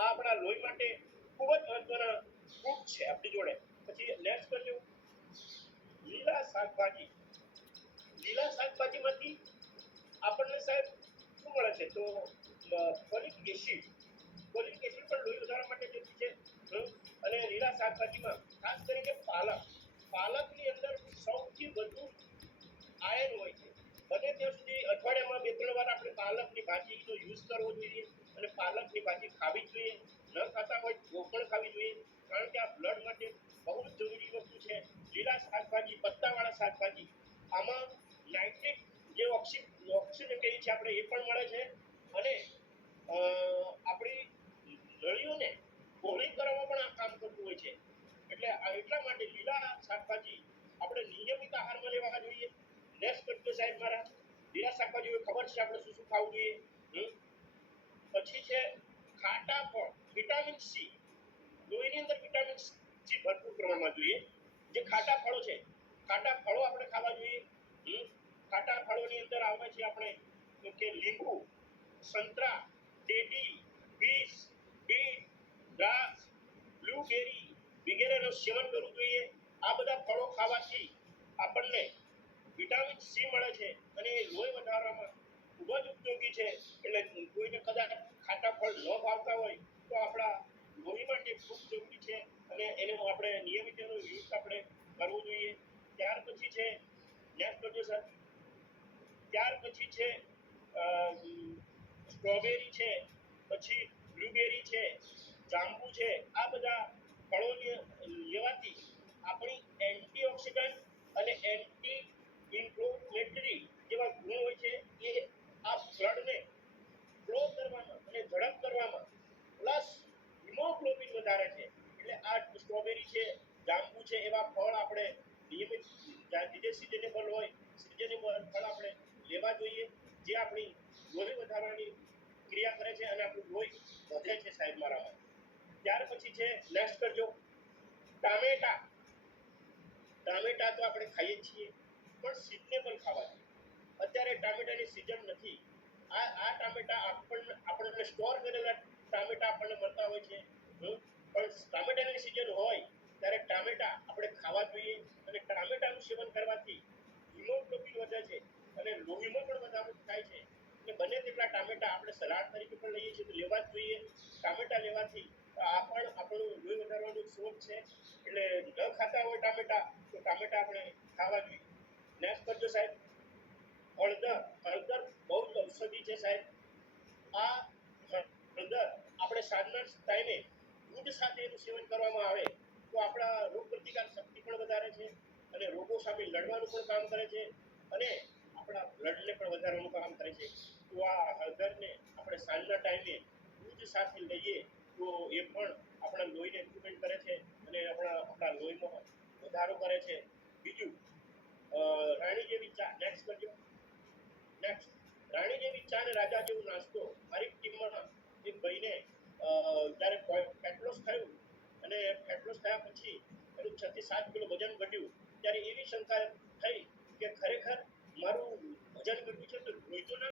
આ આપણા લોહી માટે ખૂબ જ મહત્વના ફ્રૂટ છે આપણી જોડે. પછી નેક્સ્ટ કરજો લીલા શાકભાજી. લીલા શાકભાજીમાંથી આપણને સાહેબ શું મળે છે? તો ફોલિક એસિડ. ફોલિક એસિડ પણ લોહી વધારવા માટે જરૂરી છે. અને લીલા શાકભાજીમાં ખાસ કરીને પાલક. પાલકની અંદર સૌથી વધુ આયર્ન હોય છે. બને ત્યાં સુધી અઠવાડિયામાં 2-3 વાર આપણે પાલકની ભાજીનો યુઝ કરવો જોઈએ અને પાલકની ભાજી ખાવી જોઈએ. ન ખાતા હોય તો પણ ખાવી જોઈએ, કારણ કે આ બ્લડ માટે બહુ જ જરૂરી વસ્તુ છે. લીલા શાકભાજી, પત્તાવાળા શાકભાજી, આમાં નાઇટ્રિક જે ઓક્સિજન કહીએ છીએ આપણે એ પણ મળે છે અને આપણી નળીઓને પહોળી કરવામાં પણ આ કામ કરતું હોય છે. એટલે એટલા માટે લીલા શાકભાજી આપણે નિયમિત આહારમાં લેવા જોઈએ. નેક્સ્ટ કરજો સાહેબ મારા, લીલા શાકભાજી ખબર છે આપણે શું શું ખાવું જોઈએ. પછી છે ખાટા ફળ, વિટામિન સી. લોહીની અંદર વિટામિન સી ભરપૂર પ્રમાણમાં જોઈએ. જે ખાટા ફળો છે, ખાટા ફળો આપણે ખાવા જોઈએ. ખાટા ફળોની અંદર આવે છે આપણે કે લીંબુ, સંતરા, ટેટી, પીસ, બીટ, દ્રાક્ષ, બ્લુબેરી વગેરેનું સેવન કરવું જોઈએ. આ બધા ફળો ખાવાથી આપણને વિટામિન સી મળે છે અને એ લોહી વધારવામાં ખૂબ જ ઉપયોગી છે. એટલે કોઈને કદાચ ખાટા ફળ ન ભાવતા હોય તો આપણા લોહી માટે ખૂબ જરૂરી છે અને એનો આપણે નિયમિત એનો યુઝ આપણે કરવો જોઈએ. ત્યાર પછી છે નેક્સ્ટ કરજો સર. ત્યાર પછી છે સ્ટ્રોબેરી છે, પછી બ્લુબેરી છે, જાંબુ છે. આ બધા ફળોને લેવાથી આપણી એન્ટીઓક્સિડન્ટ અને એન્ટી ઇન્ફ્લેમેટરી જેવા ગુણ હોય છે એ આ બ્લડને ફ્લો કરવામાં અને ઝડપ કરવામાં પ્લસ હિમોગ્લોબિન વધારે છે. એટલે આ સ્ટ્રોબેરી છે, જાંબુ છે, એવા ફળ આપણે નિયમિત જે સિઝનેબલ હોય સિઝનેબલ ફળ આપણે લેવા જોઈએ, જે આપણી લોહી વધારવાની ક્રિયા કરે છે અને આપણું લોહી વધે છે સાહેબ મારામાં. ત્યાર પછી છે નેક્સ્ટ કરજો ટામેટા. ટામેટા તો આપણે ખાઈએ છીએ પણ સિઝનેબલ ખાવા જોઈએ. અત્યારે ટામેટાની સિઝન નથી. આ ટામેટા આપણને સ્ટોર કરેલા ટામેટા આપણને મળતા હોય છે. પણ ટામેટાની સિઝન હોય ત્યારે ટામેટા આપણે ખાવા જોઈએ અને ટામેટાનું સેવન કરવાથી હિમોગ્લોબિન વધે છે અને લોહીમાં પણ વધારો થાય છે. એટલે બને તેટલા ટામેટા આપણે સલાડ તરીકે પણ લઈએ છીએ તો લેવા જ જોઈએ. ટામેટા લેવાથી આ પણ આપણું લોહી વધારવાનો સ્ત્રોત છે. એટલે ન ખાતા હોય ટામેટા તો ટામેટા આપણે ખાવા જોઈએ. નેક્સ્ટ કરજો સાહેબ હળદર. હળદર બહુ જ ઔષધિ છે સાહેબ. આ હળદર આપણે સાંજના ટાઈમે દૂધ સાથે એનું સેવન કરવામાં આવે તો આપણા રોગ પ્રતિકાર શક્તિ પણ વધારે છે અને રોગો સામે લડવાનું પણ કામ કરે છે અને આપણા બ્લડને પણ વધારવાનું કામ કરે છે. તો આ હળદરને આપણે સાંજના ટાઈમે દૂધ સાથે લઈએ તો એ પણ આપણા લોહીને ઇમ્પ્રુવમેન્ટ કરે છે અને આપણા લોહીમાં વધારો કરે છે. બીજું રાણી જેવી ચા. નેક્સ્ટ કરજો. નેક્સ્ટ રાણી જેવી ચા ને રાજા જેવો નાસ્તો. મારી ટીમમાં એક ભાઈને જ્યારે ફેટ લોસ થયું અને ફેટ લોસ થયા પછી એનું 6 થી 7 કિલો વજન ઘટ્યું ત્યારે એવી શંકા